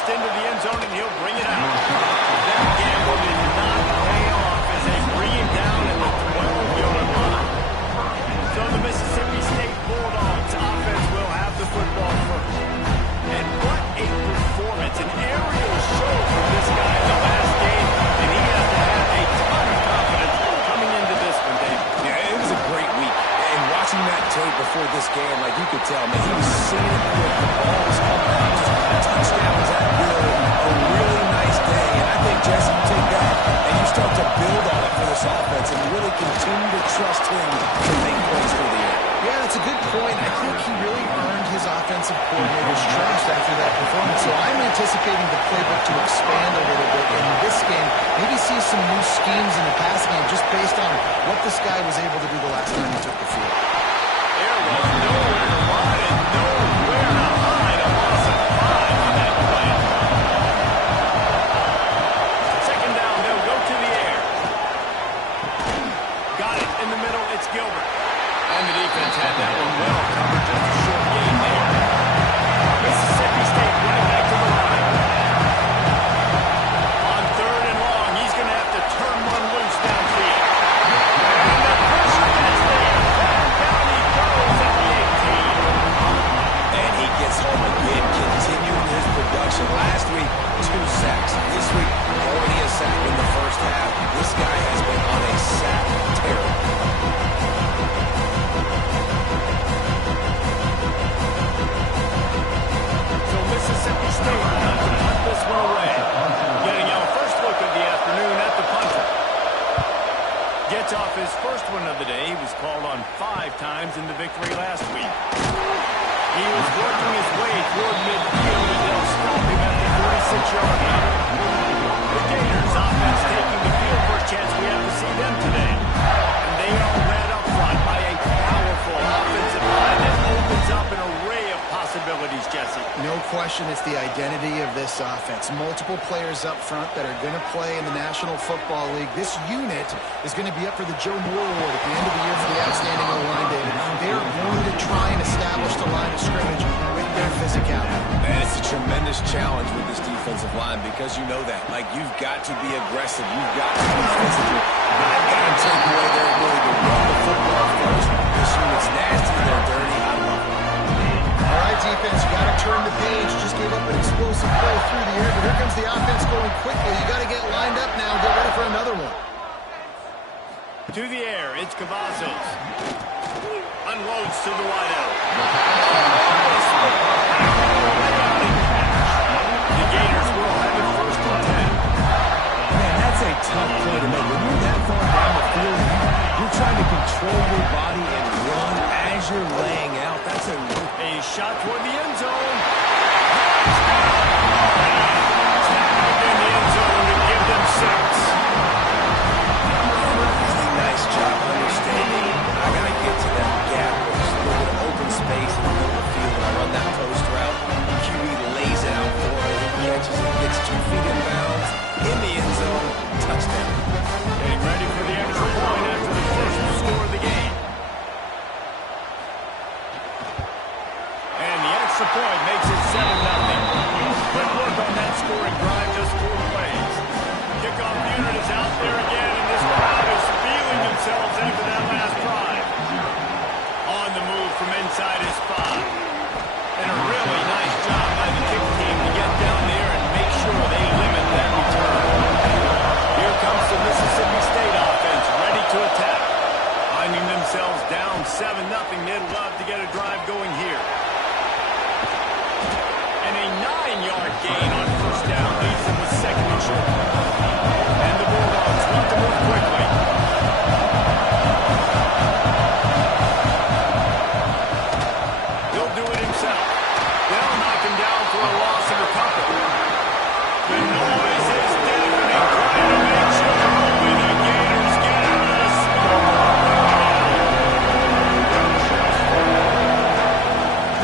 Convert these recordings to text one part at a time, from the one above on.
just into the end zone, and he'll bring it out. That gamble did not pay off as they bring him down in the 12-yard line. So the Mississippi State Bulldogs offense will have the football first. And what a performance, an aerial show from this guy in the last game, and he has to have a ton of confidence coming into this one, Dave. Yeah, it was a great week. And watching that tape before this game, like you could tell, man, he was seeing it quick. The ball was coming out. Just touchdowns at will. A really nice day. And I think, Jesse, you take that and you start to build on it for this offense and really continue to trust him to make plays for the year. Yeah, that's a good point. I think he really earned his offensive coordinator's trust after that performance. So I'm anticipating the playbook to expand a little bit in this game. Maybe see some new schemes in the passing game just based on what this guy was able to do the last time he took the field. There was nowhere to run and nowhere to hide. A loss of 5 on that play. Second down, they'll go to the air. Got it in the middle. It's Gilbert. And the defense had that one well covered. Just a short gain there. Mississippi State running back to the line. On third and long, he's going to have to turn one loose downfield. And the pressure is there. And down he goes at the 18. And he gets home again, continuing his production. Last week, 2 sacks. This week, already a sack in the first half. This guy has been on a sack tear. Mississippi State not to punt this one away. Getting our first look of the afternoon at the punter. Gets off his first one of the day. He was called on 5 times in the victory last week. He was working his way toward midfield, and they'll stop him at the 46-yard line. The Gators offense taking the field for a chance. We have to see them today. And they are led up front by a powerful offensive line that opens up an array of possibilities, Jesse. No question it's the identity of this offense. Multiple players up front that are going to play in the National Football League. This unit is going to be up for the Joe Moore Award at the end of the year for the outstanding O-line, David. They are going to try and establish the line of scrimmage with their physicality. Man, it's a tremendous challenge with this defensive line because you know that. Like, you've got to be aggressive. You've got to be physical. I've got to take away their ability to run the football first. This unit's nasty. They're dirty. I love it. All right, defense, you got to turn the page. Just gave up an explosive play through the air, but here comes the offense going quickly. You got to get lined up now and get ready for another one. To the air, it's Cavazos. Unloads to the wideout. The Gators will have it first and 10. Man, that's a tough play to make. When you're that far down the field, you're trying to control your body and run as you're laying out. That's a shot toward the end zone. Snap in the end zone to give them 6. Really nice job understanding. I got to get to that gap. There's a little bit of open space in the middle of the field. When I run that post route, QB lays it out for it. He catches it, gets 2 feet in bounds, in the end zone, touchdown. Getting ready for the extra point after the first score of the game. And the extra point makes it 7-0. Quick work on that scoring drive, just 4 plays. Kickoff unit is out there again, and this crowd is feeling themselves after that last drive. On the move from inside his 5. And a really nice job by the kick team to get down there and make sure they limit that return. Here comes the Mississippi State offense, ready to attack. Finding themselves down 7-0, they'd love to get a drive going here. And a 9-yard gain on first down leaves them with second and short. And the Bulldogs want to move quickly. He'll do it himself. They'll knock him down for a loss of a couple. The noise is deafening, trying to make sure only the Gators get out of this spot.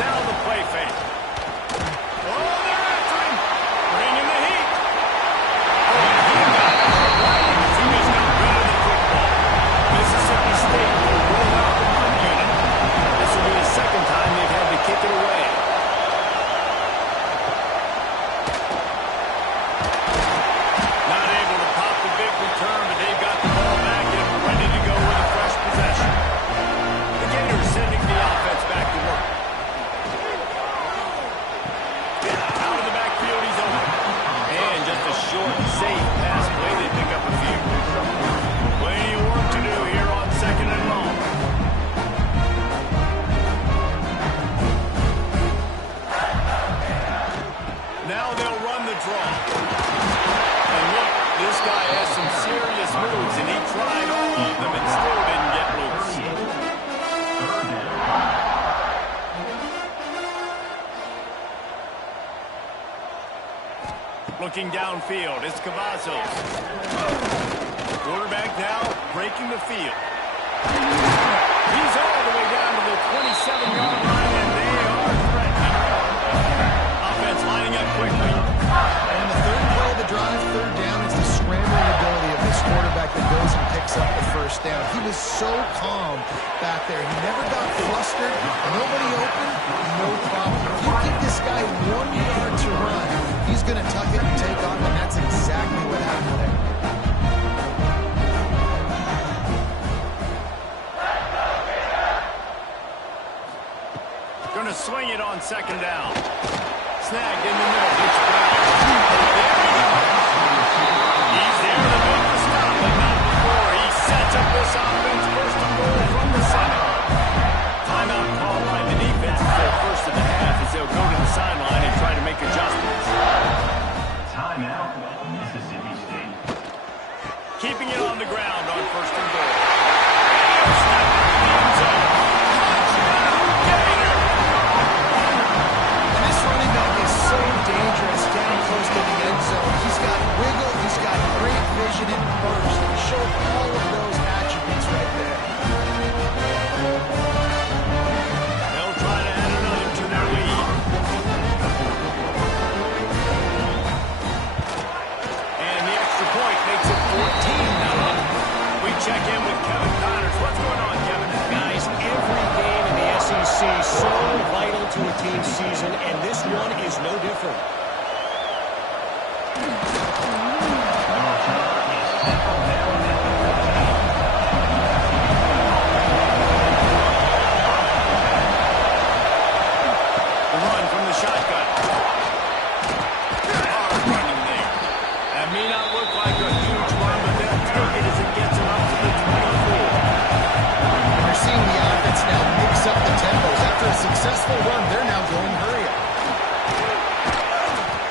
Now the play fake. Oh, they're after him. Bringing the heat. Oh, and he got it right as he just got rid of the football. Mississippi State will roll out the punt unit. This will be the second time they've had to kick it away. Looking downfield, it's Cavazos. Quarterback now breaking the field. He's all the way down to the 27-yard line, and they are threatening. Offense lining up quickly. And the third play of the drive, third down, is the scrambling ability of this quarterback that goes and picks up the first down. He was so calm back there. He never got flustered. Nobody open, no problem. If you give this guy 1 yard to run, he's going to tuck it and take off, and that's exactly what happened there. Going to swing it on second down. Snagged in the middle. It's Brown. There he goes. He's there to make the stop, but not before. He sets up this offense first and goal from the 7. Timeout call by the defense is their first of the half as they'll go to the sideline and try to make adjustments. Timeout, Mississippi State. Keeping it on the ground on first and goal. Snap in the end zone. Touchdown, Gator! And this running back is so dangerous down close to the end zone. He's got wiggle, he's got great vision and burst. He showed all of those attributes right there. They'll try to add another to their lead. And the extra point makes it 14-0. We check in with Kevin Connors. What's going on, Kevin? Guys, every game in the SEC is so vital to a team's season, and this one is no different. The run from the shotgun. Hard running there. That may not look like a huge run, but they'll take it as it gets them up to the 24. We're seeing the offense now mix up the tempos. After a successful run, they're now going hurry up.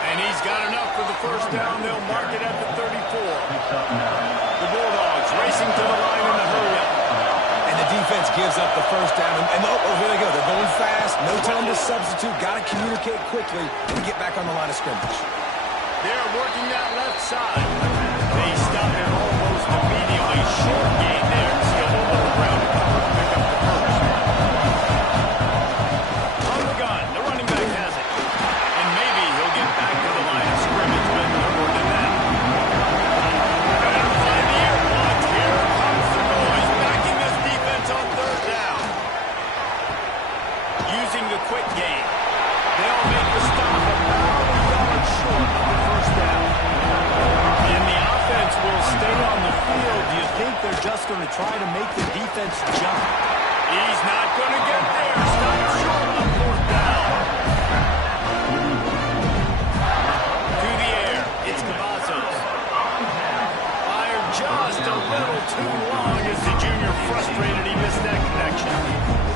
And he's got enough for the first down. They'll mark it at the 34. The Bulldogs racing to the line in the hurry up. And the defense gives up the first down. And here they go. They're going fast. No time to substitute. Got to communicate quickly and get back on the line of scrimmage. They're working that left side. They stop it almost immediately. Short gain there. Still a little ground to cover to pick up the first. On the gun. The running back has it. And maybe he'll get back to the line of scrimmage, but no more than that. And find the air block. Here comes the noise. Backing this defense on third down. Using the quick game. They'll make the stop about a yard short of the first down. And the offense will stay on the field. Do you think they're just going to try to make the defense jump? He's not going to get there. Stop short on fourth down. To the air. It's Cavazos. Fired just a little too long as the junior frustrated. He missed that connection.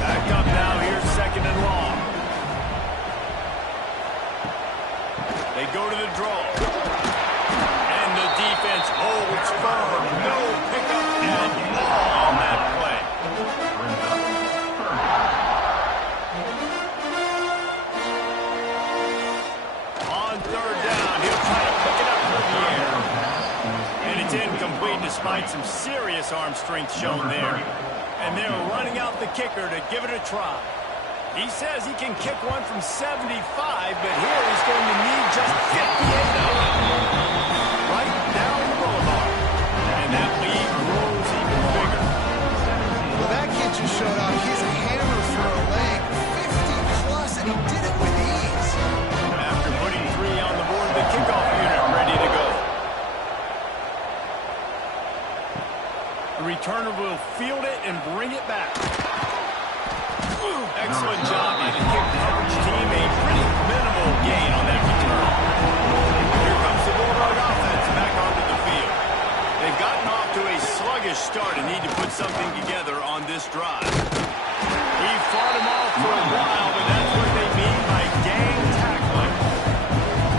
Back up now. Here's second and long. They go to the draw. And the defense holds firm. No pickup at all on that play. On third down, he'll try to pick it up from the air. And it's incomplete despite some serious arm strength shown there. And they're running out the kicker to give it a try. He says he can kick one from 75, but here he's going to need just 58 of it. Right down the boulevard. And that lead grows even bigger. Well, that kid just showed off his hammer for a leg, 50-plus, and he did it with ease. After putting 3 on the board, the kickoff unit ready to go. The returner will field it and bring it back. Excellent job by the kick coverage team. A pretty minimal gain on that return. Here comes the Bulldog offense back onto the field. They've gotten off to a sluggish start and need to put something together on this drive. We fought them off for a while, but that's what they mean by gang tackling.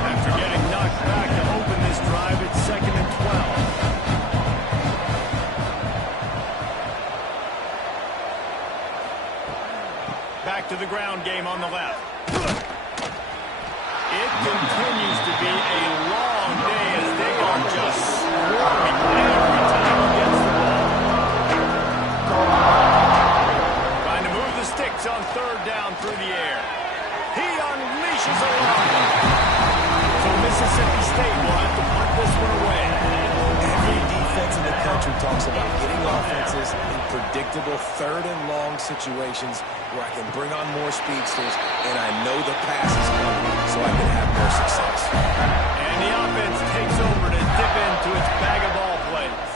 After getting knocked back to open this drive, it's second and 12. Back to the ground game on the left. finishes alive. So Mississippi State will have to punt this one away. Every defense in the country talks about getting offenses in predictable third and long situations where I can bring on more speedsters and I know the pass is coming so I can have more success. And the offense takes over to dip into its bag of ball plays.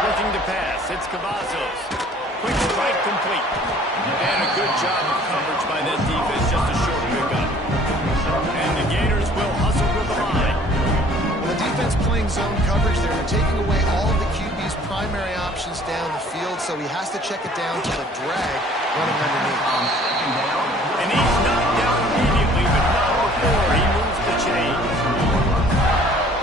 Looking to pass, it's Cavazos. Quick strike complete. And a good job of coverage by that defense, just a short pickup. And the Gators will hustle to the line. Well, the defense playing zone coverage, they're taking away all of the QB's primary options down the field, so he has to check it down to the drag running underneath. And he's knocked down immediately, but not before he moves the chains.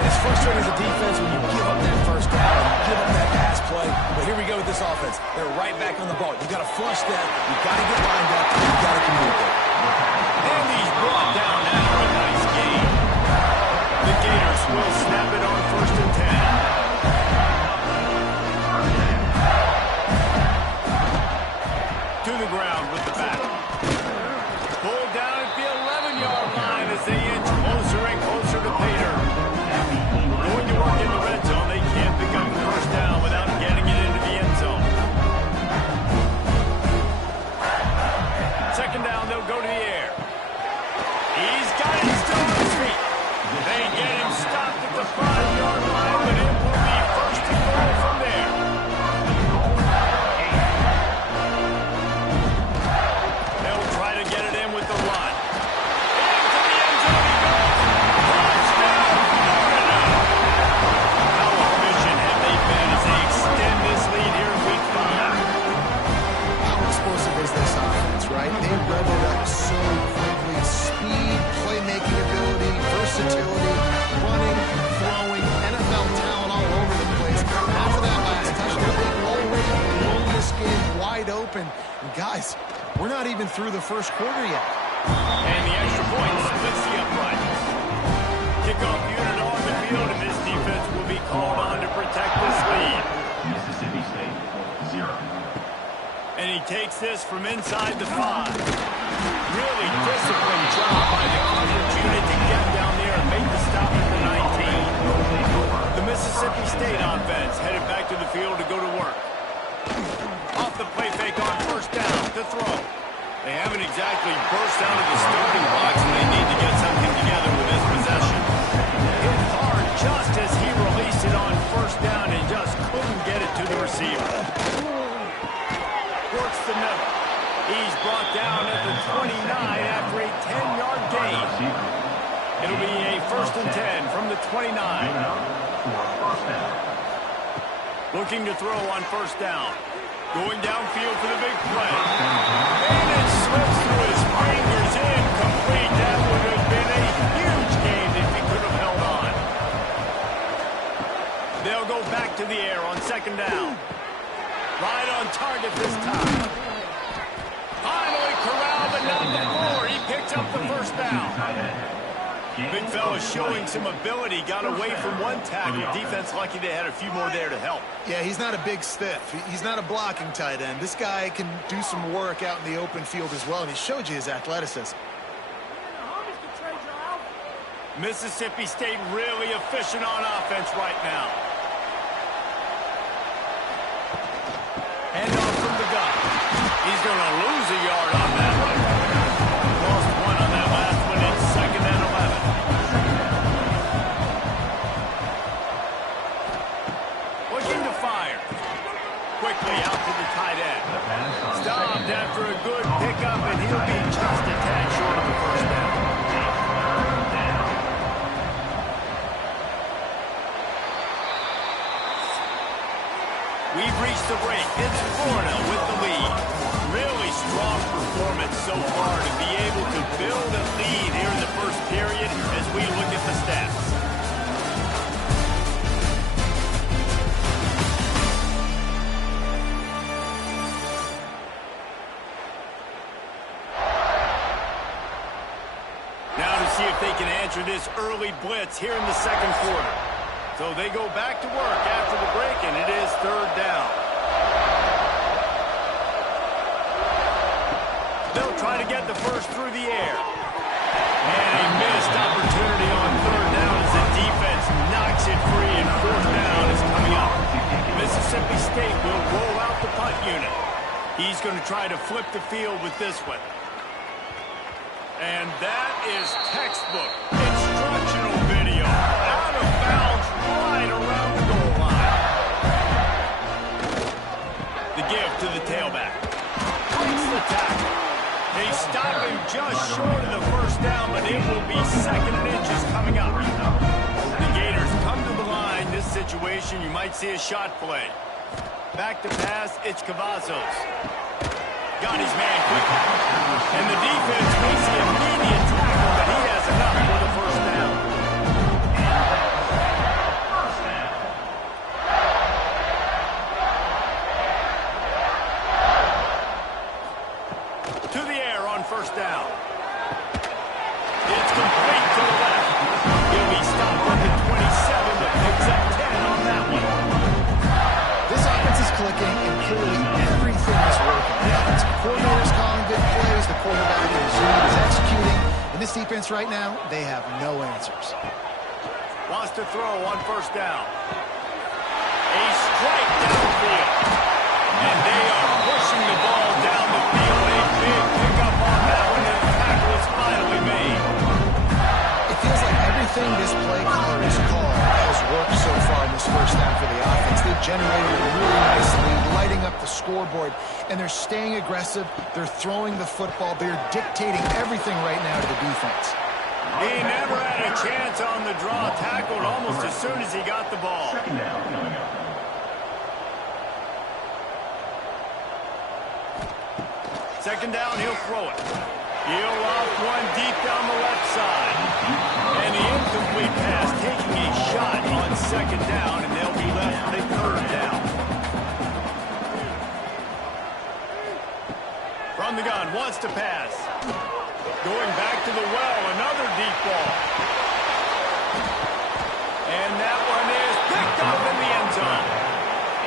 It's frustrating as a defense when you give up that first down and you give up that pass play. But here we go with this offense. They're right back on the ball. You got to flush that. You got to get lined up. You got to communicate. And he's brought down after a nice gain. The Gators will snap it on 1st and 10. To the ground with the back. Pulled down at the 11-yard line as they inch closer and closer to Pater. Going to work in the red zone. They can't pick up the first down without getting it into the end zone. Second down, they'll go to the air. He's got it still on his feet. They get him stopped at the 5-yard line, but it will be first and goal from there. They'll try to get it in with the run. Into the end zone he goes. Touchdown, Florida. How efficient have they been as they extend this lead here in week 5? How explosive is this offense, right? They rev it up so quickly. Speed, playmaking ability, versatility, running, throwing, NFL talent all over the place. After that last touchdown, they've already blown this game wide open. And guys, we're not even through the first quarter yet. And the extra point splits the uprights. Kickoff unit on the field, and this defense will be called on to protect this lead. Mississippi State, 0. And he takes this from inside the 5. Really disciplined job by the coverage unit to get down there and make the stop at the 19. The Mississippi State offense headed back to the field to go to work. Off the play fake on first down to throw. They haven't exactly burst out of the starting box, and they need to get something together with this possession. Hit hard just as he released it on first down and just couldn't get it to the receiver. Works the middle. He's brought down at the 29 after a 10-yard gain. It'll be a 1st and 10 from the 29. Looking to throw on first down. Going downfield for the big play. And it slips through his fingers, incomplete. That would have been a huge gain if he could have held on. They'll go back to the air on 2nd down. Right on target this time. Finally corralled, but not before. He picks up the first down. Big fella showing some ability. Got away from one tackle. Defense lucky they had a few more there to help. Yeah, he's not a big stiff. He's not a blocking tight end. This guy can do some work out in the open field as well, and he showed you his athleticism. Mississippi State really efficient on offense right now. Hand off from the gun. He's going to lose a yard on that one. Lost one on that last one. It's 2nd and 11. Looking to fire. Quickly out to the tight end. Stopped after a good pickup, and he'll be just a tad short of the first down. We've reached the break. It's Florida with the lead. Really strong performance so far to be able to build a lead here in the first period as we look at the stats. Now to see if they can answer this early blitz here in the second quarter. So they go back to work after the break, and it is 3rd down. They'll try to get the first through the air. He's going to try to flip the field with this one. And that is textbook instructional video. Out of bounds right around the goal line. The give to the tailback. Breaks the tackle. They stop him just short of the first down, but it will be 2nd and inches coming up. The Gators come to the line. This situation, you might see a shot play. Back to pass, it's Cavazos. Got his man quick. And the defense makes the immediate tackle, but he has enough for the first down. To the air on first down. It's complete to the left. He'll be stopped at the 27, but picks up 10 on that one. This offense is clicking, and clearly everything is working. The offensive coordinator is calling good plays. The quarterback is executing. In this defense right now, they have no answers. Wants to throw on first down. A strike downfield. And they are pushing the ball down the field. A big pickup on that one, and the tackle is finally made. It feels like everything this play caller has called has worked so far in this first half of the offense. They've generated a really nice lead, lighting up the scoreboard, and they're staying aggressive. They're throwing the football. They're dictating everything right now to the defense. He never had a chance on the draw. Tackled almost as soon as he got the ball. Second down coming up. Second down, he'll throw it. He'll off one deep down the left side. And the incomplete pass taking a shot on second down, and they'll be left with a third down. From the gun, wants to pass. Going back to the well, another deep ball. And that one is picked up in the end zone.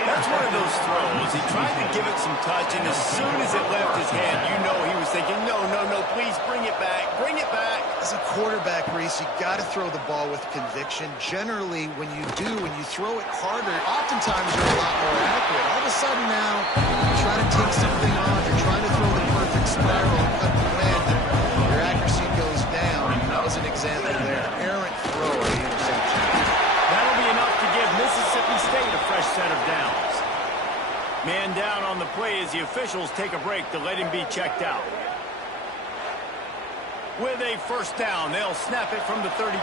That's one of those throws. He tried to give it some touch, and as soon as it left his hand, you know he was thinking, no, please bring it back, bring it back. As a quarterback, Reese, you got to throw the ball with conviction. Generally, when you throw it harder, oftentimes you're a lot more accurate. All of a sudden now, you try to take something on, you're trying to throw the perfect spiral and cut the wind, and your accuracy goes down. That was an example there. Errant throw or the interception. That'll be enough to give Mississippi State a fresh set of downs. Man down on the play as the officials take a break to let him be checked out. With a first down, they'll snap it from the 32.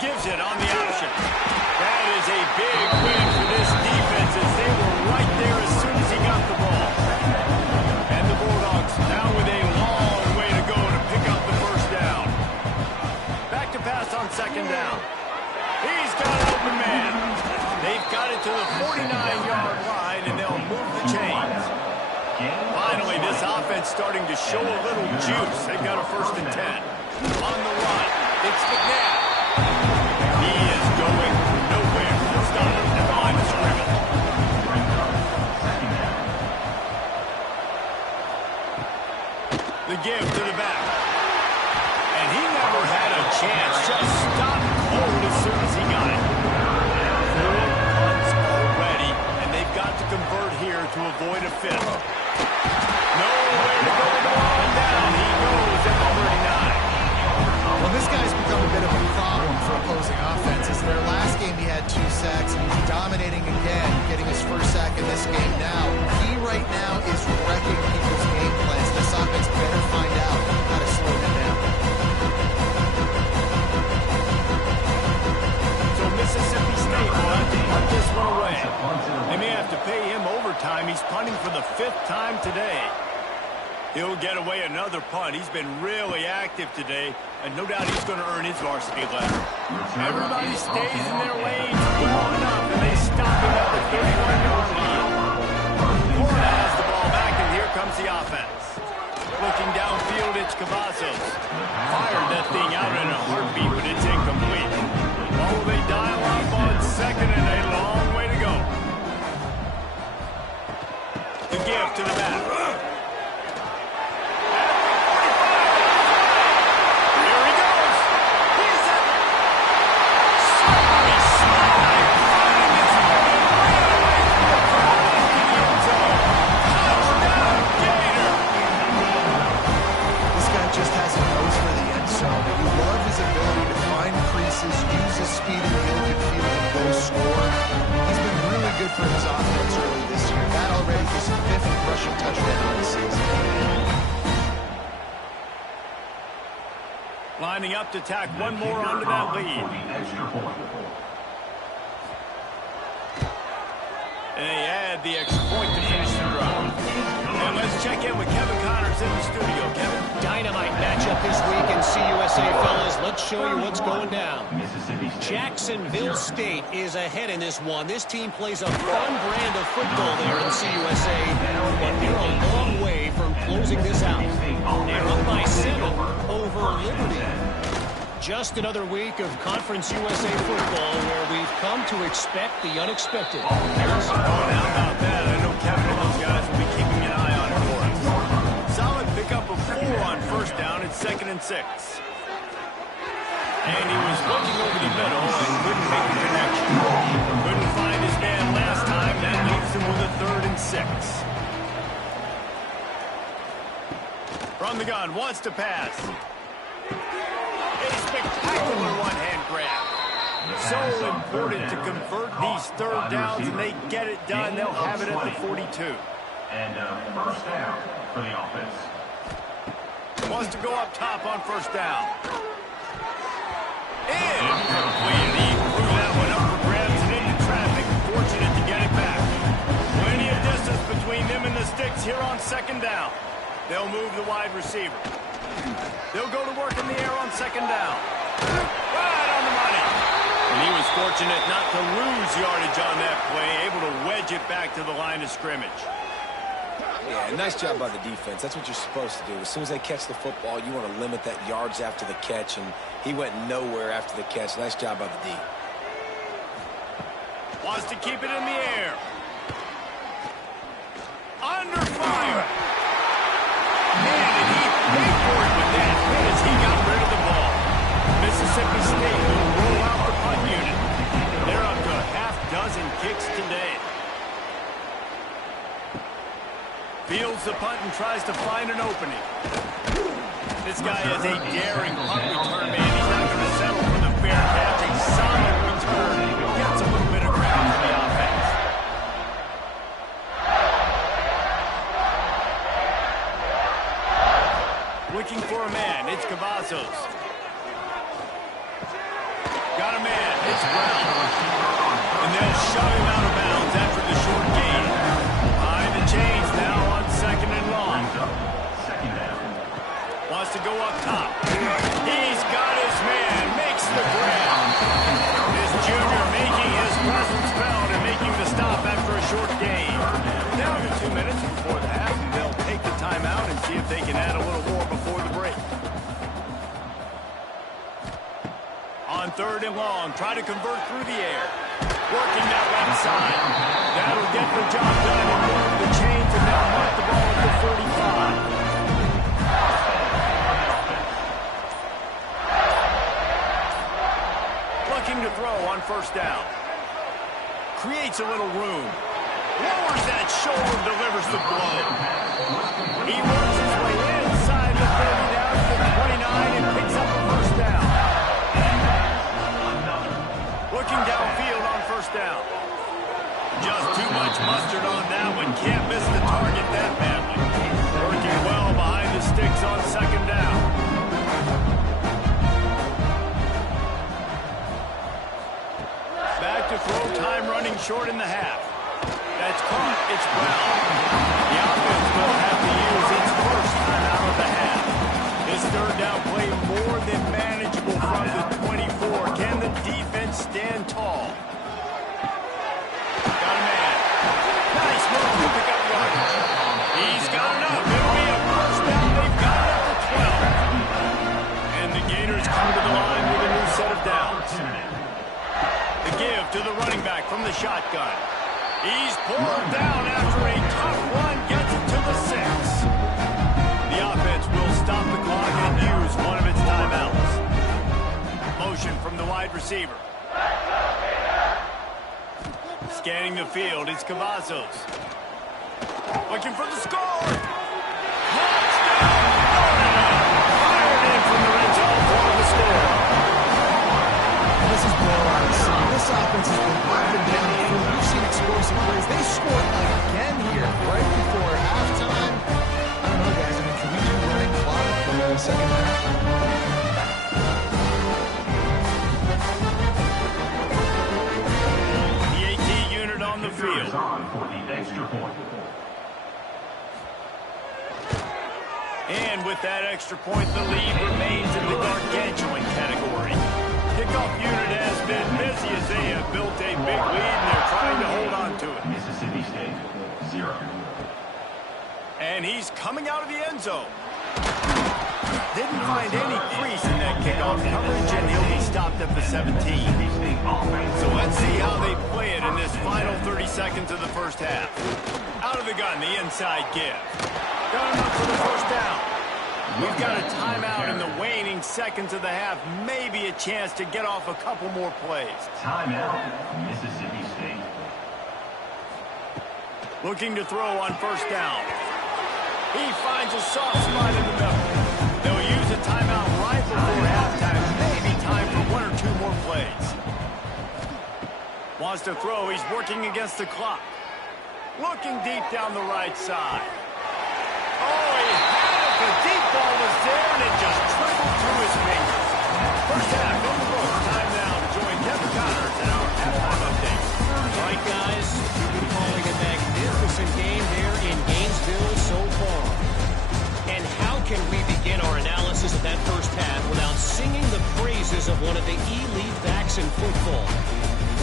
Gives it on the option. That is a big win for this defense as they were right there as soon as he got the ball. And the Bulldogs now with a long way to go to pick up the first down. Back to pass on second down. He's got an open man. They've got it to the 49-yard line, and they'll move the chains. Finally, this offense starting to show a little juice. They've got a 1st and 10. On the run, it's McNabb. He is going nowhere. Stop at the line of scrimmage. The give to the back. And he never had a chance. Just stopped cold as soon as he got it. 4 punts already, and they've got to convert here to avoid a 5th. Nowhere to go with the ball down. He goes at the 39. Well, this guy's become a bit of a problem for opposing offenses. In their last game, he had 2 sacks, and he's dominating again, getting his first sack in this game now. He right now is wrecking people's game plans. This offense better find out how to slow him down. So Mississippi State will have to punt this one away. They may have to pay him overtime. He's punting for the 5th time today. He'll get away another punt. He's been really active today, and no doubt he's going to earn his varsity letter. Everybody stays in their lanes well enough, and they stop him at the 31-yard line. Florida has the ball back, and here comes the offense. Looking downfield, it's Cavazos. Fired that thing out in a heartbeat, but it's incomplete. Oh, they dial up on second, and a long way to go. The give to the back. Here he goes. He's at. Slippery slide. Lining up to tack one more onto that lead. And they add the extra point to finish the drive. And let's check in with Kevin Connors in the studio. Kevin? Dynamite matchup this week in CUSA, fellas. Let's show you what's going down. Jacksonville State is ahead in this one. This team plays a fun brand of football there in CUSA, but they're a long way from closing this out. They're up by 7 over Liberty. Just another week of Conference USA football where we've come to expect the unexpected. Harris? Oh, how about that? I know Kevin and those guys will be keeping an eye on it for us. Solid pickup of 4 on first down. It's 2nd and 6. And he was looking over the middle and couldn't make the connection. Couldn't find his man last time. That leaves him with a 3rd and 6. From the gun, wants to pass. A spectacular one-hand grab. So important to convert these 3rd downs, and they get it done. They'll have it at the 42. And first down for the offense. Wants to go up top on first down. And he threw that one up for grabs and into traffic. Fortunate to get it back. Plenty of distance between them and the sticks here on 2nd down. They'll move the wide receiver. They'll go to work in the air on 2nd down. Right on the money. And he was fortunate not to lose yardage on that play, able to wedge it back to the line of scrimmage. Yeah, nice job by the defense. That's what you're supposed to do. As soon as they catch the football, you want to limit that yards after the catch, and he went nowhere after the catch. Nice job by the D. Wants to keep it in the air. Under fire. Man, did he pay for it with that as he got rid of the ball. Mississippi State will roll out the punt unit. They're up to a half-dozen kicks today. Fields the punt and tries to find an opening. This guy is a daring punt return man. He's not going to settle for the fair catch. A solid return. Gets a little bit of ground for the offense. Looking for a man. It's Cavazos. Got a man. It's Brown. And they'll shove him out of bounds after the short gain. Behind the chains now on 2nd and long. Wants to go up top. He's got his man. Makes the grab. This junior making his presence felt and making the stop after a short gain. Down to 2 minutes before the half, and they'll take the timeout and see if they can add a little more before the break. On 3rd and long, try to convert through the air. Working that left side. That'll get the job done and move the chains, and they'll mark the ball at the 45. Looking to throw on first down. Creates a little room. Lowers that shoulder, delivers the blow. He works his way inside the 30 down to the 29 and picks up a first down. Looking downfield on first down. Just too much mustard on that one. Can't miss the target that badly. Working well behind the sticks on 2nd down. Back to throw, time running short in the half. That's caught. It's Brown. The offense will have to use its first time out of the half. This 3rd down play more than manageable from the 24. Can the defense stand tall? Got a man. Nice move to pick up yardage. He's got enough. It'll be a first down. They've got it up to 12. And the Gators come to the line with a new set of downs. The give to the running back from the shotgun. He's pulled down after a tough run. Gets it to the 6. The offense will stop the clock and use one of its timeouts. Motion from the wide receiver. Scanning the field, it's Cavazos. Looking for the score. Touchdown! Fired in from the red zone for the score. This is blowout. This offense has been up and down the field. We've seen explosive plays. They scored again here right before halftime. I don't know, guys. I mean, can we do running clock for the 2nd half? And with that extra point, the lead remains in the gargantuan category. Kickoff unit has been busy as they have built a big lead, and they're trying to hold on to it. Mississippi State, 0. And he's coming out of the end zone. Didn't find any crease in that kickoff coverage, and he'll be stopped at the 17. So let's see how they play it in this final 30 seconds of the first half. Out of the gun, the inside give. Got enough for the first down. We've got a timeout in the waning seconds of the half. Maybe a chance to get off a couple more plays. Timeout, Mississippi State. Looking to throw on first down. He finds a soft spot in the middle. They'll use a timeout right before halftime. Maybe time for one or two more plays. Wants to throw. He's working against the clock. Looking deep down the right side. Oh, he had it. The deep ball was there, and it just trickled through his fingers. First half on the road. Time now to join Kevin Connors in our halftime update. All right, guys, we've been calling a magnificent game there in Gainesville so far. And how can we begin our analysis of that first half without singing the praises of one of the elite backs in football?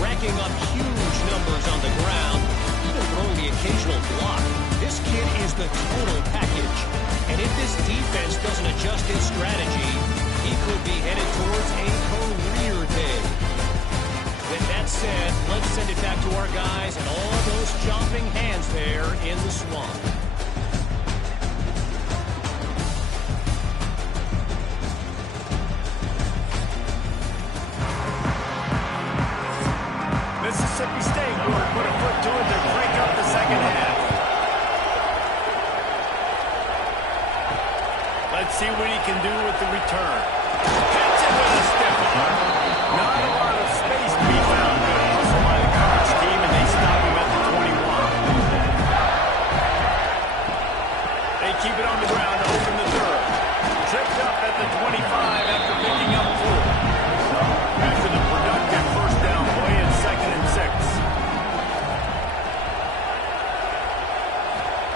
Racking up huge numbers on the ground, even throwing the occasional block. This kid is the total package. And if this defense doesn't adjust its strategy, he could be headed towards a career day. With that said, let's send it back to our guys and all those chomping hands there in the swamp. Mississippi State will put a foot to it to break up the second half. Let's see what he can do with the return. Hits it with a stiff arm. Not a lot of space to be found. Good hustle by the coverage team, and they stop him at the 21. They keep it on the ground to open the third. Tripped up at the 25 after picking up 4. After the productive first down play, it's 2nd and 6.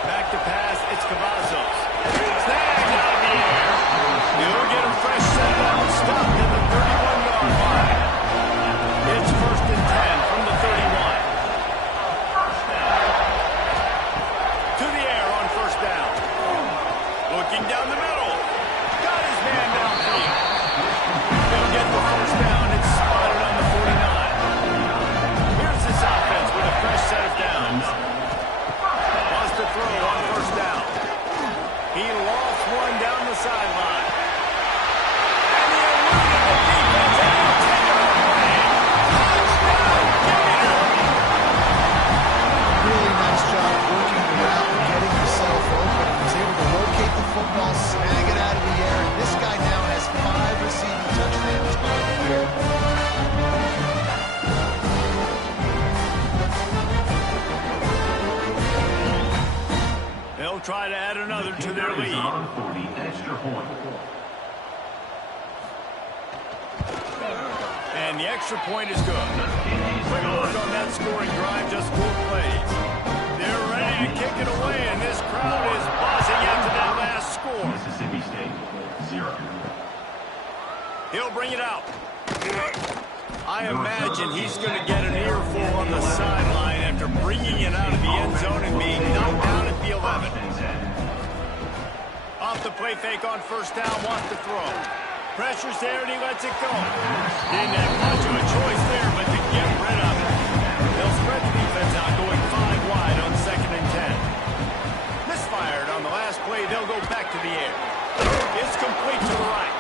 Back to pass, it's Cavazos. Snagged out of the air. He'll get a fresh set out, stopped at the 31-yard line. It's 1st and 10 from the 31. To the air on first down. Looking down the middle. Got his man downfield. They'll get the first down. It's spotted on the 49. Here's this offense with a fresh set of downs. Wants to throw on first down. He lost one down the sideline. And he eluded the defense, and he'll take it away. Touchdown, Gator! Really nice job working the route and getting himself open. He was able to locate the football, snag it out of the air, and this guy now has 5 receiving touchdowns on the year. They'll try to add another to their lead. For the extra point. And the extra point is good. Quick look on that scoring drive, just 4 plays. They're ready to kick it away, and this crowd is buzzing after that last score. Mississippi State, 0. He'll bring it out. I imagine he's going to get an earful on the sideline after bringing it out of the end zone and being knocked down at the 11. Off the play fake on first down, wants to throw. Pressure's there, and he lets it go. Didn't have much of a choice there, but to get rid of it. They'll spread the defense out, going 5 wide on 2nd and 10. Misfired on the last play. They'll go back to the air. It's complete to the right.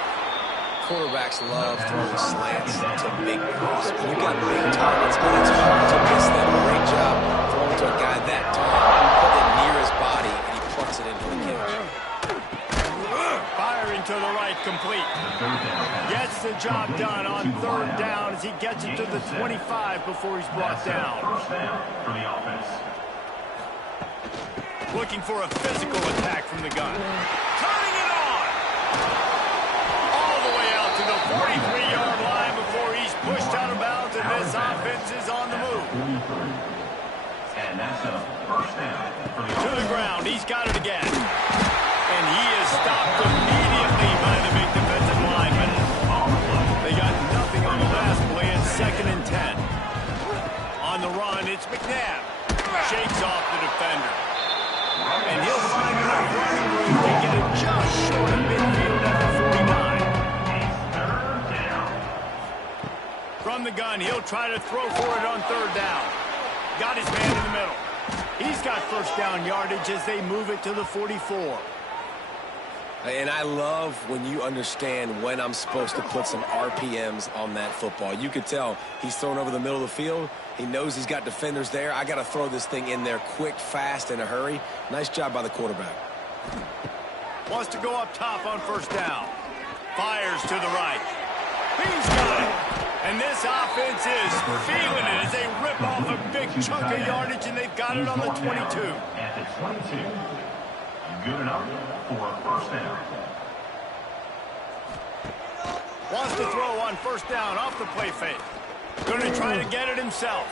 Quarterbacks love throwing slants to big boys. When you got big targets, it's hard to miss them. Great job throwing to a guy that tall. Put it near his body, and he plucks it in for the catch. Firing to the right, complete. Gets the job done on 3rd down as he gets it to the 25 before he's brought down. First down for the offense. Looking for a physical attack from the gun. Turning it on! All the way out to the 43-yard line before he's pushed out of bounds, and this offense is on the move. And that's a first down for the offense. To the ground, he's got it again. And he is stopped gun. He'll try to throw for it on third down. Got his man in the middle. He's got first down yardage as they move it to the 44. And I love when you understand when I'm supposed to put some RPMs on that football. You could tell he's thrown over the middle of the field. He knows he's got defenders there. I got to throw this thing in there quick, fast, in a hurry. Nice job by the quarterback. Wants to go up top on first down. Fires to the right. He's got it. And this offense is feeling it as they rip off a big chunk of yardage, and they've got it on the 22. At the 22. Good enough for a first down. Wants to throw on first down off the play fake. Going to try to get it himself.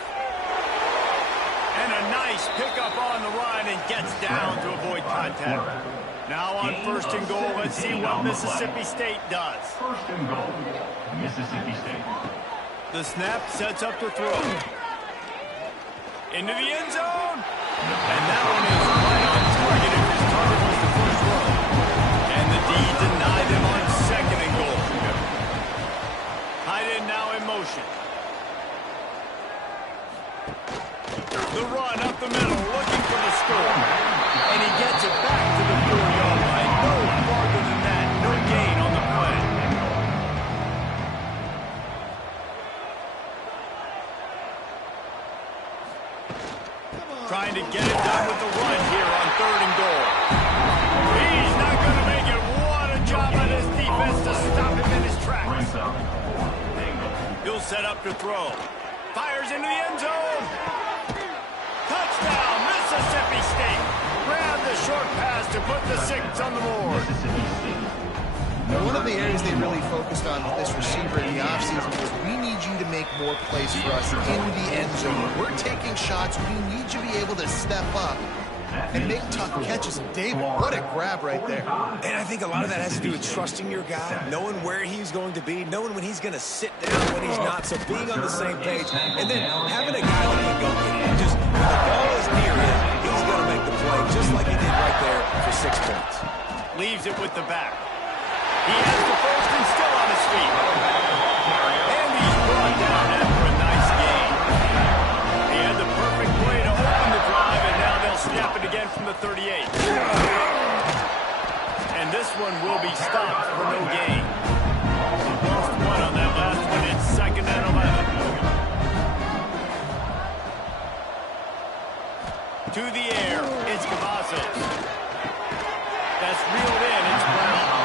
And a nice pickup on the run and gets down to avoid contact. Now on first and goal, let's see what Mississippi State does. First and goal, Mississippi State. The snap sets up to throw. Into the end zone. And that one is right on target if his target was the first row. And the D denied him on second and goal. Tight end now in motion. The run up the middle, looking for the score. And he gets it back to the 4-yard line. No farther than that. No gain on the play. Trying to get it done with the run here on third and goal. He's not going to make it. What a job by this defense to stop him in his tracks. He'll set up to throw. Fires into the end zone. Touchdown, Mississippi State. Grab the short pass to put the 6 on the board. One of the areas they really focused on with this receiver in the offseason was we need you to make more plays for us in the end zone. We're taking shots. We need you to be able to step up and make tough catches. David, what a grab right there. And I think a lot of that has to do with trusting your guy, knowing where he's going to be, knowing when he's going to sit down, when he's not, so being on the same page, and then having a guy that can go get it. Just when the ball is near him, he's going to make the play, just like he did right there for 6 points. Leaves it with the back. He has the first and still on his feet. And he's brought down after a nice gain. He had the perfect play to open the drive, and now they'll snap it again from the 38. And this one will be stopped for no gain. Lost one on that last one. It's second and 11. To the air, it's Cavazos. That's reeled in, it's Brown.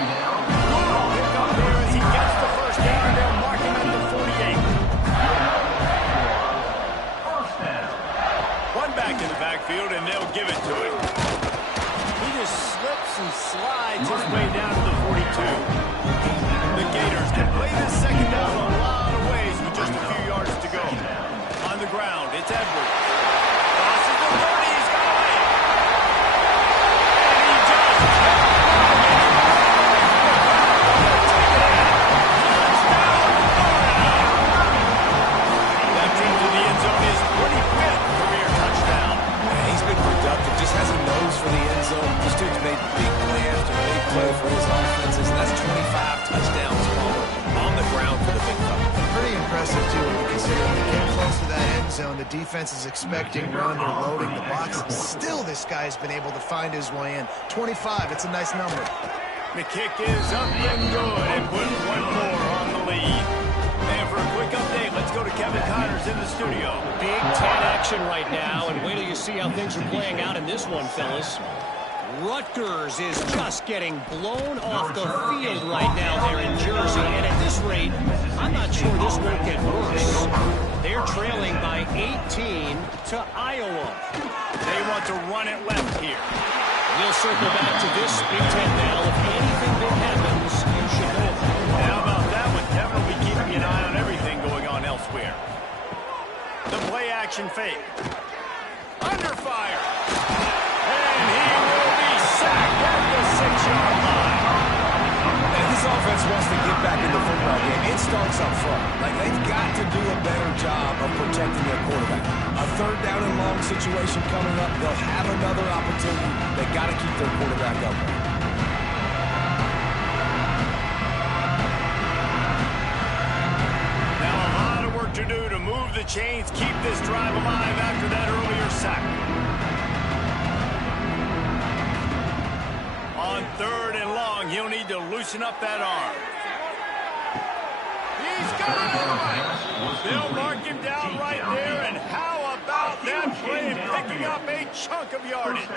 Pick up there as he gets the first down. They'll mark him at the 48. One back in the backfield, and they'll give it to him. He just slips and slides his way down to the 42. The Gators can play this second down a lot of ways with just a few yards to go. On the ground, it's Edwards. Crosses the 30, he's got away. And he just kept running. That trip to the end zone is 25th career touchdown. He's been productive, just has a nose for the end zone. This dude's made big play after big play for his offenses, and that's 25 touchdowns on the ground for the big fella. Pretty impressive, too, when you consider when you get close to that end zone, the defense is expecting run, they're loading the box. Still, this guy's been able to find his way in. 25, it's a nice number. The kick is up and good, and put one more on the lead. And for a quick update, let's go to Kevin Connors in the studio. Big 10 action right now, and wait till you see how things are playing out in this one, fellas. Rutgers is just getting blown off the field right now there in Jersey, and at this rate, I'm not sure this won't get worse. They're trailing by 18 to Iowa. They want to run it left here. We'll circle back to this Big Ten now. If anything big happens, you should know. How about that one? Kevin will be keeping an eye on everything going on elsewhere. The play action fake. Under fire. And he will be sacked at the 6-yard line. And this offense wants to get back in the football game. It starts up front. Like, they've got to do a better job of protecting their quarterback. A third down and long situation coming up. They'll have another opportunity. They got to keep their quarterback up. Now a lot of this drive alive after that earlier sack. On 3rd and long, he'll need to loosen up that arm. He's got it. They'll mark him down right there, and how about that play picking up a chunk of yardage?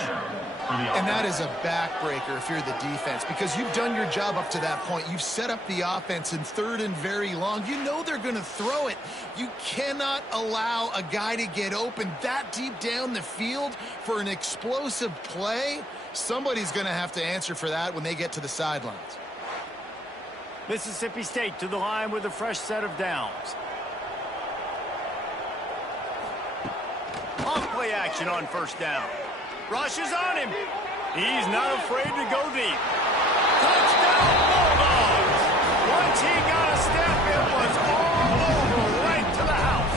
And that is a backbreaker if you're the defense, because you've done your job up to that point. You've set up the offense in 3rd and very long. You know they're going to throw it. You cannot allow a guy to get open that deep down the field for an explosive play. Somebody's going to have to answer for that when they get to the sidelines. Mississippi State to the line with a fresh set of downs. Off play action on 1st down. Rush is on him. He's not afraid to go deep. Touchdown Bulldogs! Once he got a step, it was all over right to the house.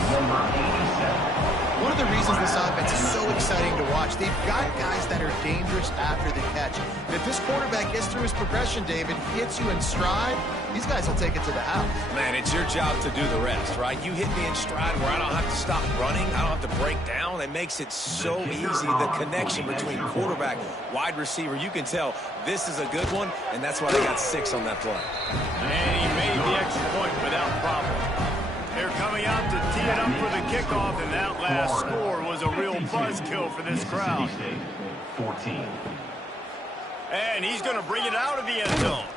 One of the reasons this offense is so exciting to watch, they've got guys that are dangerous after the catch. And if this quarterback gets through his progression, David, hits you in stride, these guys will take it to the house. Man, it's your job to do the rest, right? You hit me in stride where I don't have to stop running. I don't have to break down. It makes it so easy. The connection between quarterback, wide receiver, you can tell this is a good one, and that's why they got 6 on that play. And he made the extra point without problem. They're coming out to tee it up for the kickoff, and that last score was a real buzzkill for this crowd. 14. And he's going to bring it out of the end zone.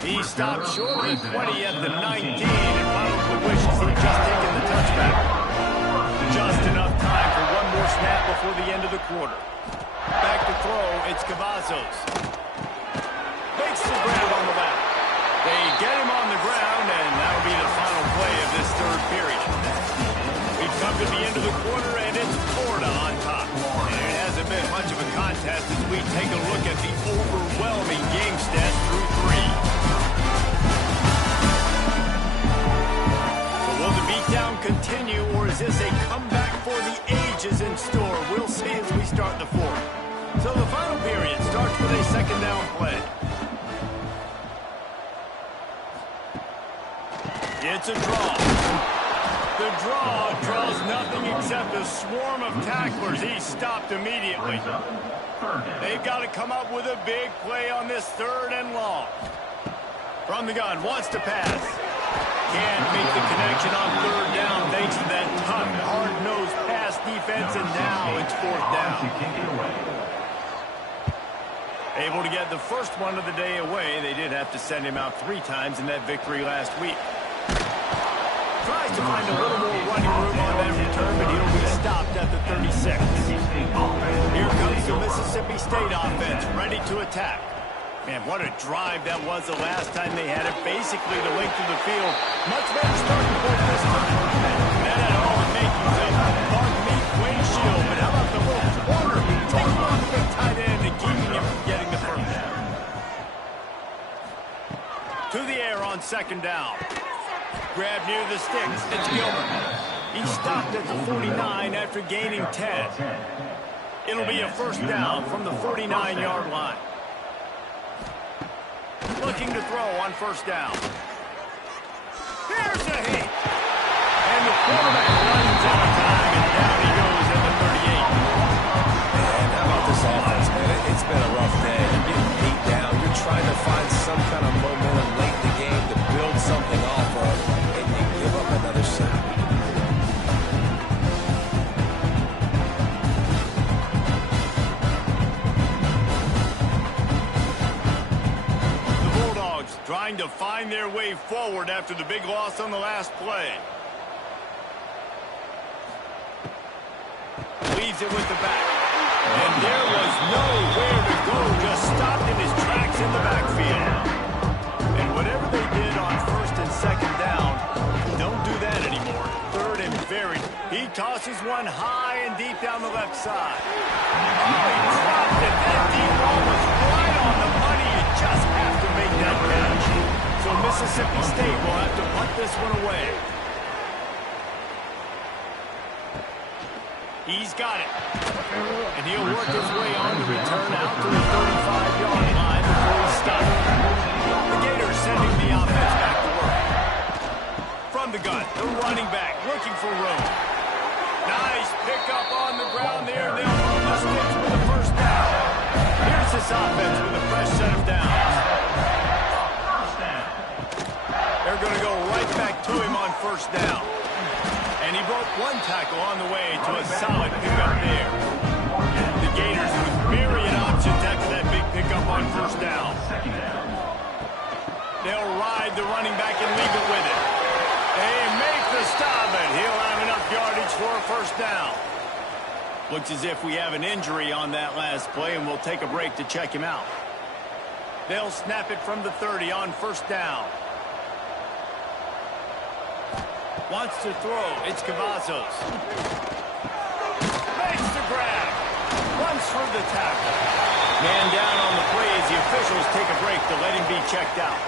He stopped short of the 20 at the 19, and probably wishes he'd just taken the touchback. Just enough time for one more snap before the end of the quarter. Back to throw, it's Cavazos. Makes the grab on the left. They get him on the ground, and that'll be the final play of this 3rd period. We've come to the end of the quarter, and it's Florida on top. And it hasn't been much of a contest as we take a look at the overwhelming game stats through 3. So will the beatdown continue, or is this a comeback for the ages in store? We'll see as we start the 4th. So the final period starts with a 2nd down play. It's a draw. The draw draws nothing except a swarm of tacklers. He's stopped immediately. They've got to come up with a big play on this 3rd and long. From the gun, wants to pass. Can't make the connection on 3rd down thanks to that tough, hard-nosed pass defense, and now it's 4th down. Able to get the first one of the day away. They did have to send him out 3 times in that victory last week. Tries to find a little more running room on that return, but he'll be stopped at the 36. Here comes the Mississippi State offense, ready to attack. Man, what a drive that was the last time they had it. Basically the length of the field. Much better starting point this time. That had all the makings of Mark Meek, Wayne Shield, but how about the little corner taking on the big tight end and keeping him from getting the first down. To the air on 2nd down. Grab near the sticks. It's Gilbert. He stopped at the 49 after gaining 10. It'll be a 1st down from the 49-yard line. Looking to throw on 1st down. Here's a hit. And the quarterback runs out of time, and down he goes at the 38. Man, how about this offense, man? It's been a rough day. You're getting beat down. You're trying to find some kind of momentum late in the game to build something off of, and you give up another sack. The Bulldogs trying to find their way forward after the big loss on the last play. Leaves it with the back. And there was nowhere to go, just stopped in his tracks in the backfield. And whatever they did on 1st and 2nd down, don't do that anymore. 3rd and very. He tosses one high and deep down the left side. Oh, he dropped it. That deep ball was right on the money. You just have to make that catch. So Mississippi State will have to punt this one away. He's got it. And he'll work his way on the return out to the 35-yard line before he's stopped. The Gators sending the offense back to work. From the gun, the running back looking for room. Now first down. And he broke one tackle on the way to a solid pickup there. The Gators with myriad options after that big pickup on first down. They'll ride the running back and leave it with it. They make the stop, and he'll have enough yardage for a first down. Looks as if we have an injury on that last play, and we'll take a break to check him out. They'll snap it from the 30 on first down. Wants to throw. It's Cavazos. Makes the grab. Runs through the tackle. Man down on the play as the officials take a break to let him be checked out.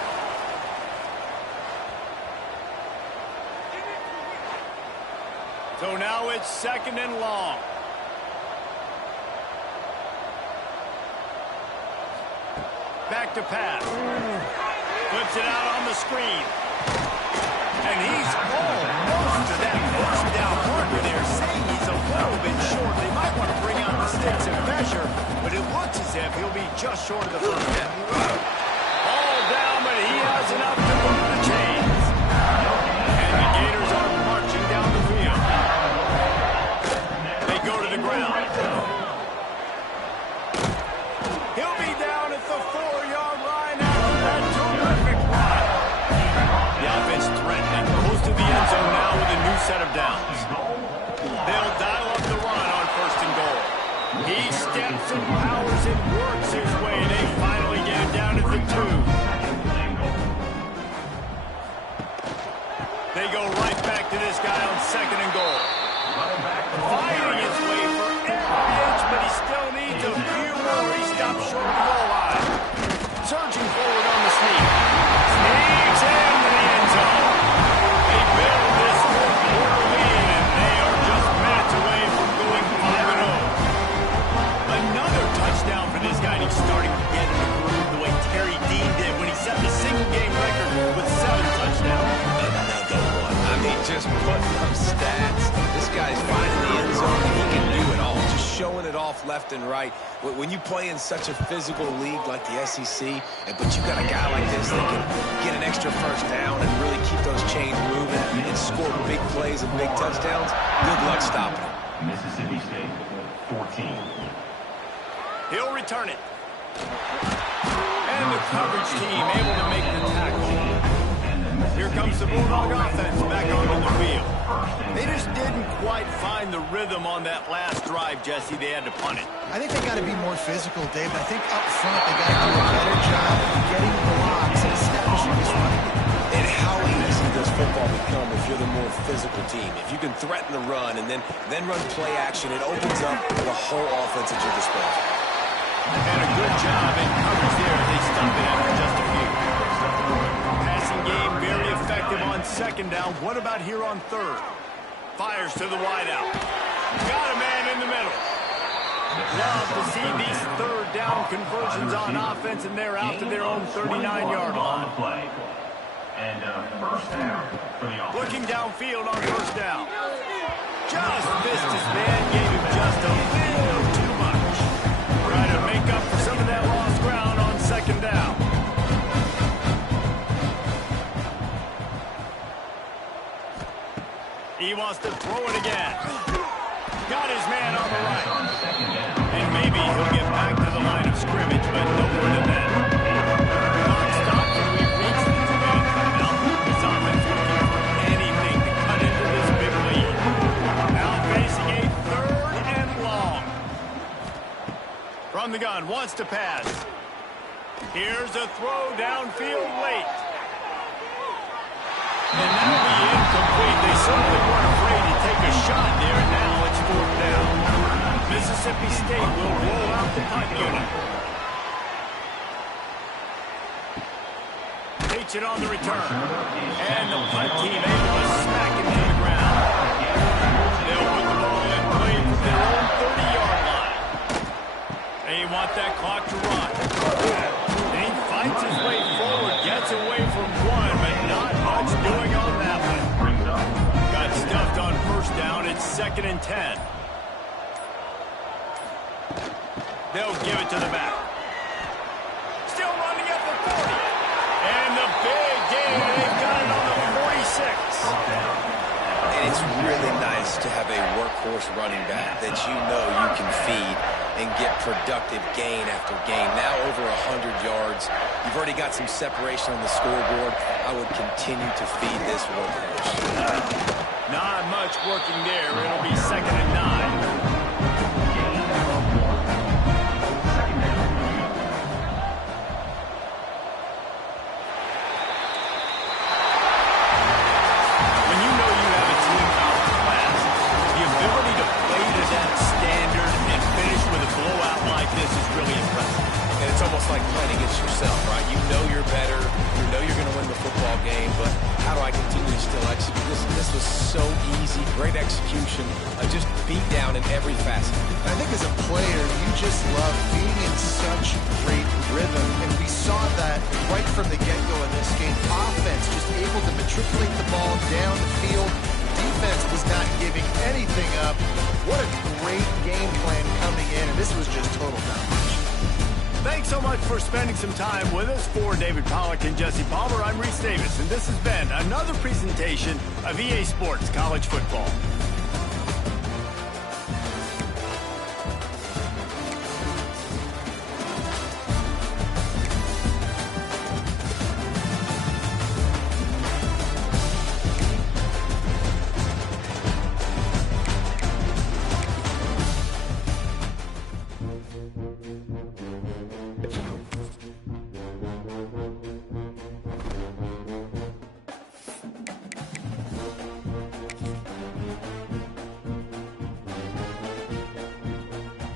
So now it's 2nd and long. Back to pass. Flips it out on the screen. And he's almost to that first down marker there, saying he's a little bit short. They might want to bring out the sticks and measure, but it looks as if he'll be just short of the first down. All down, but he has enough to move the chains. And the Gators are marching down the field. They go to the ground. He'll be down at the 4-yard line after that terrific run. The offense threatening, close to the end zone now with a new set of downs. They'll dial up the run on 1st and goal. He steps and powers and works his way. They finally get him down at the 2. They go right back to this guy on 2nd and goal. Fighting his way for every inch, but he still needs a few more. He stops short of the goal line. Surging forward on the sneak. Sneaks into the end zone. They build this 4th-quarter lead, and they are just minutes away from going 5-0. Another touchdown for this guy, and he's starting to get in the groove the way Terry Dean did when he set the single-game record with 7 touchdowns. Another one. I mean, just putting up stats. This guy's finding the end zone, and he can do it all. Just showing it off left and right. When you play in such a physical league like the SEC, but you got a guy like this that can get an extra first down and really keep those chains moving and score big plays and big touchdowns, good luck stopping him. Mississippi State, 14. He'll return it. And the coverage team able to make the tackle. Here comes the Bulldog offense back onto the field. They just didn't quite find the rhythm on that last drive, Jesse. They had to punt it. I think they got to be more physical, Dave. I think up front they got to do a better job of getting blocks and establishing this running game. And how easy does football become if you're the more physical team? If you can threaten the run and then run play action, it opens up the whole offense at your disposal. And a good job in coverage there. They stopped it after just a few. Passing game very effective on 2nd down. What about here on 3rd? Fires to the wideout. Got a man in the middle. Love to see these 3rd down conversions on offense, and they're out to their own 39-yard line. And first down for the offense. Looking downfield on 1st down. Just missed his man, gave him just a little too much. Trying to make up for some of that lost ground on 2nd down. He wants to throw it again. Got his man on the right. And maybe he'll get back to the line of scrimmage, but no more than that. Clock stopped and we reached the 2-minute timeout. This offense looking for anything to cut into this big lead. Now facing a 3rd and long. From the gun, wants to pass. Here's a throw downfield late. And that'll be incomplete. They certainly weren't afraid to take a shot there, and now it's 4th down. Mississippi State will roll out the punt unit. Takes it on the return. And the punt team able to smack it to the ground. They'll put the ball in play from their own 30-yard line. They want that clock to run. And he fights his way forward, gets away from one, but not much doing on that one. Got stuffed on 1st down. It's 2nd and 10. They'll give it to the back. Still running at the 40. And the big game. They've got it on the 46. workhorse running back that you know you can feed and get productive gain after gain. Now over 100 yards. You've already got some separation on the scoreboard. I would continue to feed this workhorse. Not much working there. It'll be 2nd and 9. It's almost like playing against yourself, right? You know you're better. You know you're going to win the football game, but how do I continue to still execute? This was so easy. Great execution. Just beat down in every facet. I think as a player, you just love being in such great rhythm, and we saw that right from the get-go in this game. Offense just able to matriculate the ball down the field. Defense was not giving anything up. What a great game plan coming in, and this was just total domination. Thanks so much for spending some time with us. For David Pollack and Jesse Palmer, I'm Reese Davis, and this has been another presentation of EA Sports College Football.